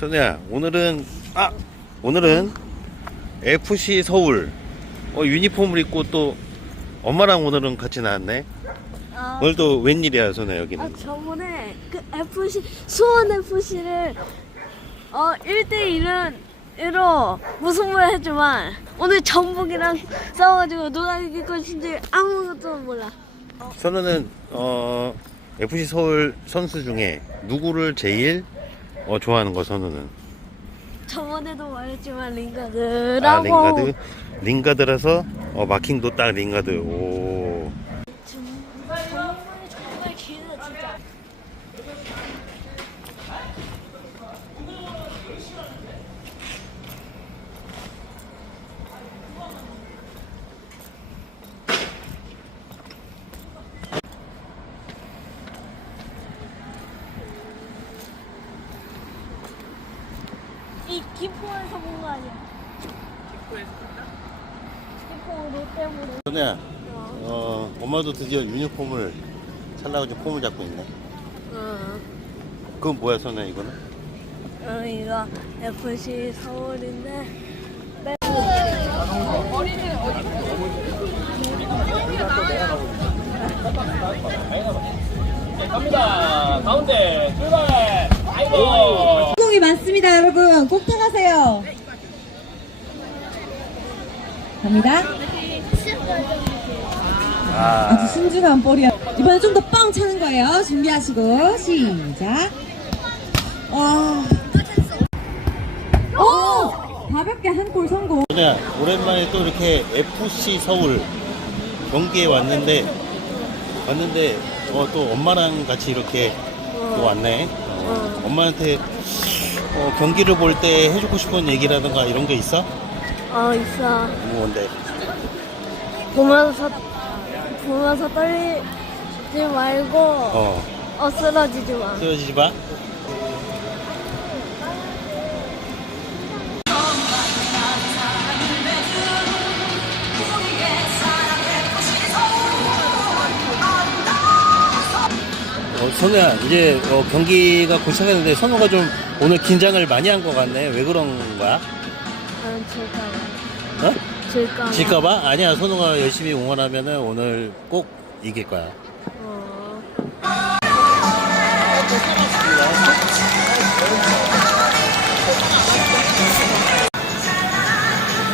선우야 오늘은 아 오늘은 FC 서울. 어, 유니폼을 입고 또 엄마랑 오늘은 같이 나왔네. 아, 오늘 또 웬일이야 선우야 아 여기는? 저번에 그 FC 수원 FC를 어 1대 1은 으로 무승부를 했지만 오늘 전북이랑 싸워가지고 누가 이길 것인지 아무것도 몰라. 선우는 어 FC 서울 선수 중에 누구를 제일 어, 좋아하는 거 선우는? 저번에도 말했지만 아 링가드라고. 링가드? 링가드라서? 어, 마킹도 딱 링가드. 오 정말 정말 길다 진짜. 이 기포에서 본 거 아니야? 기포 롯데무로. 선우야 어 엄마도 드디어 유니폼을 살라고 지금 폼을 잡고 있네 어. 그건 뭐야 선우야 이거는 어, 이거 FC 서울인데 갑니다. 가운데 출발. 아이고. 공이 많습니다, 여러분. 꼭 타가세요. 갑니다. 아주 신중한 볼이야. 이번에 좀더빵 차는 거예요. 준비하시고 시작. 와. 오! 가볍게 한 골 성공. 선우야 오랜만에 또 이렇게 FC 서울 경기에 왔는데 왔는데 어, 또 엄마랑 같이 이렇게 또 왔네 어, 엄마한테 어, 경기를 볼 때 해주고 싶은 얘기라든가 이런 게 있어? 어 있어. 뭔데? 보면서 보면서 떨리지 말고 어, 어 쓰러지지 마. 쓰러지지 마? 어, 선우야 이제 어, 경기가 곧 시작했는데 선우가 좀 오늘 긴장을 많이 한 것 같네. 왜 그런 거야? 난 질까봐 어? 질까봐 질까봐? 아니야 선우가 열심히 응원하면 은 오늘 꼭 이길 거야 어.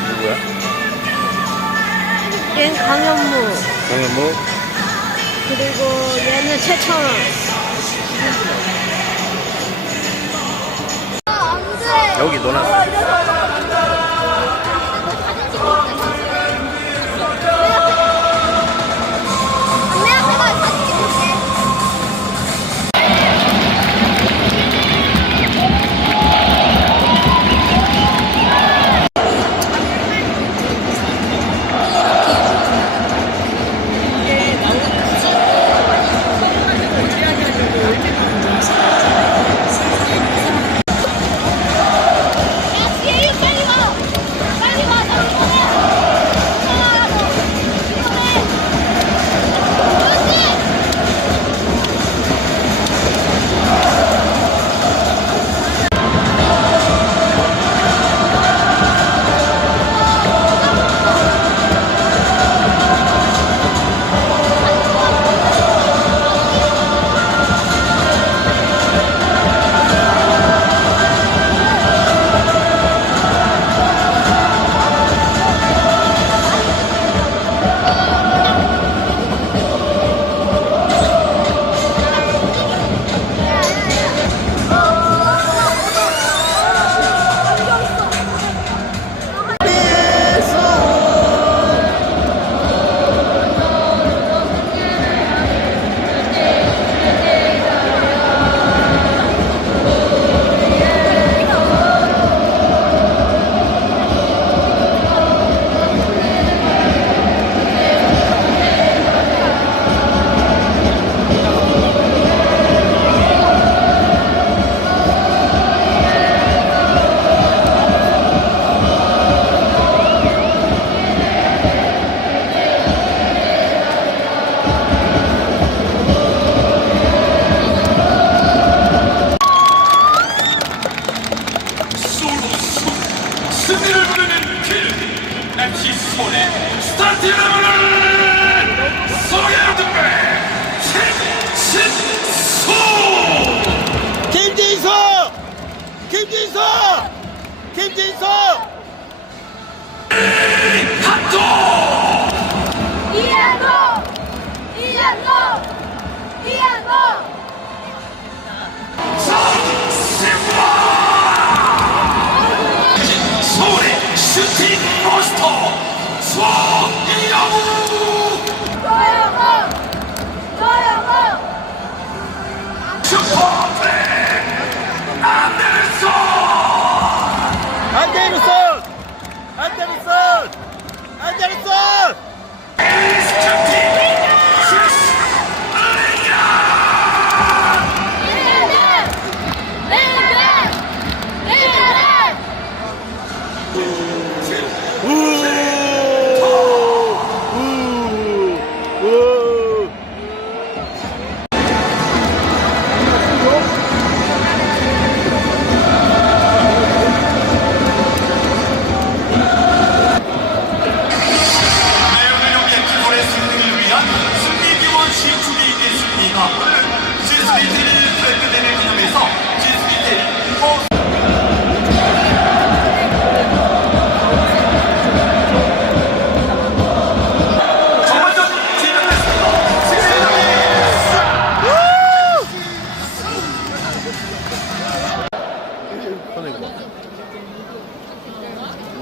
누구야? 얘는 강현무 강현무 그리고 얘는 최철원 여기 너나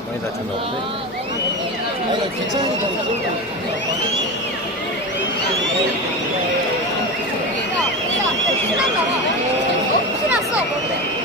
많이 다쳤나 본데? 아니, 괜찮으니까 키가 키가 키가 나와 키났어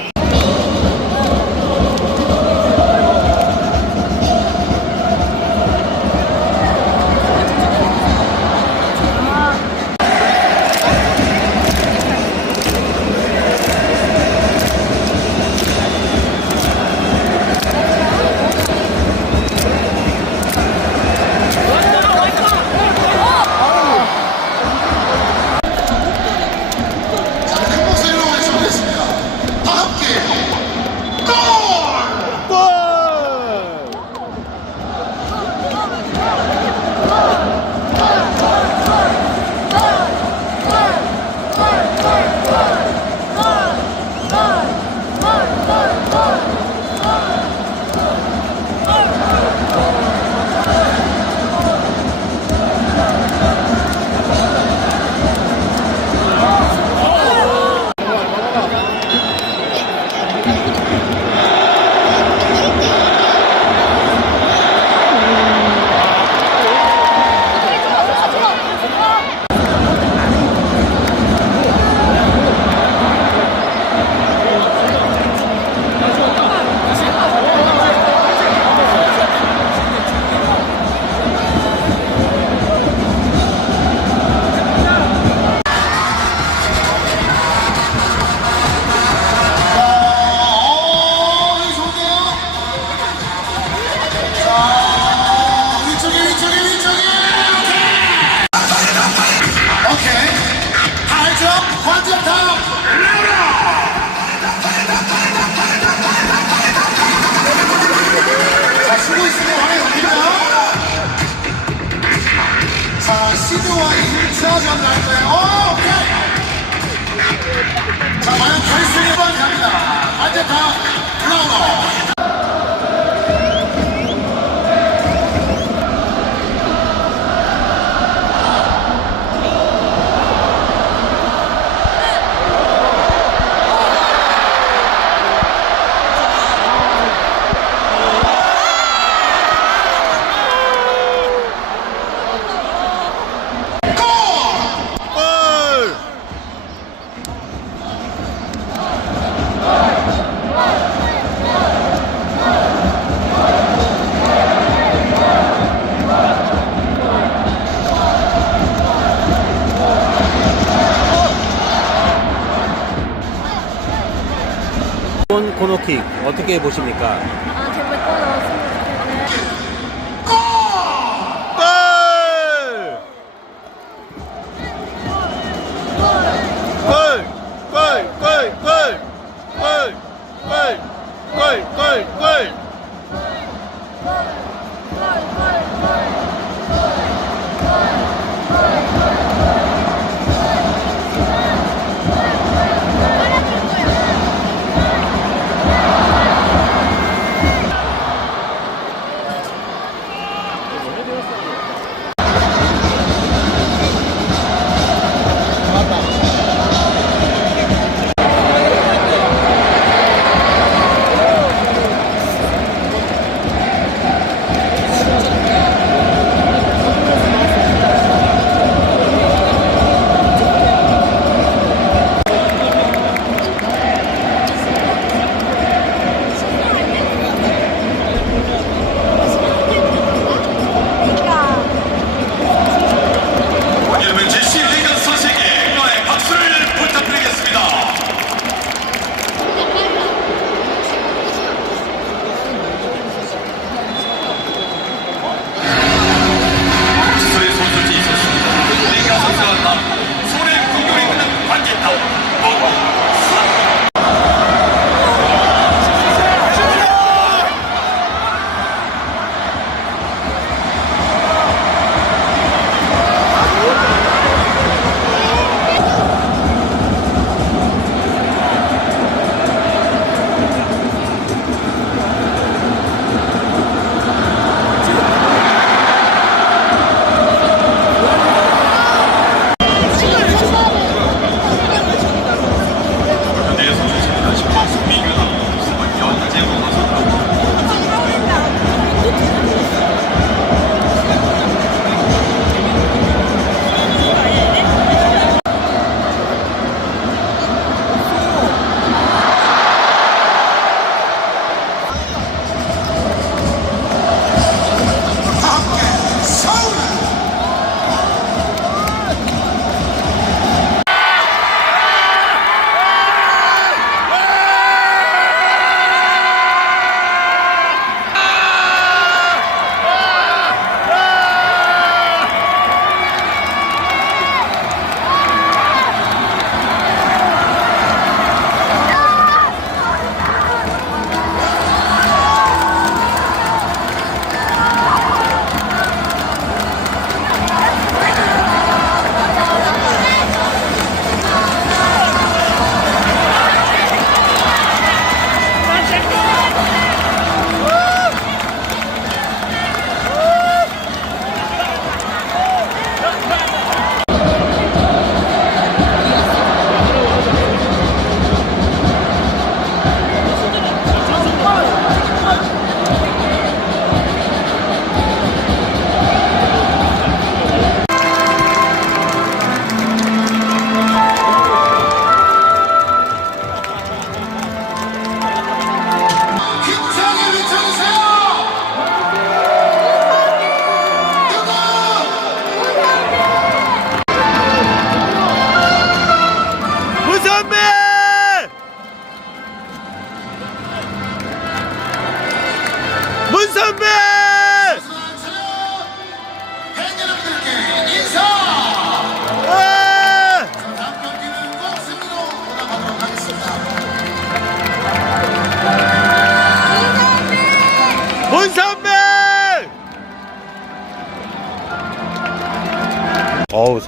좋은 코너킥 어떻게 보십니까?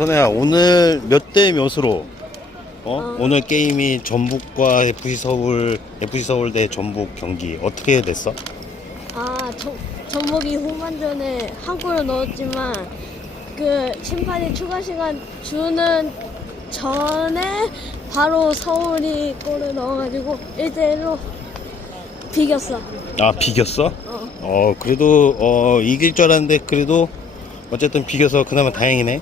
선혜야 오늘 몇 대 몇으로 어? 오늘 게임이 전북과 FC 서울 FC 서울 대 전북 경기 어떻게 됐어? 아, 전, 전북이 후반전에 한 골을 넣었지만 그 심판이 추가 시간 주는 전에 바로 서울이 골을 넣어가지고 1대1로 비겼어. 아 비겼어? 어. 어 그래도 어 이길 줄 알았는데 그래도 어쨌든 비겨서 그나마 다행이네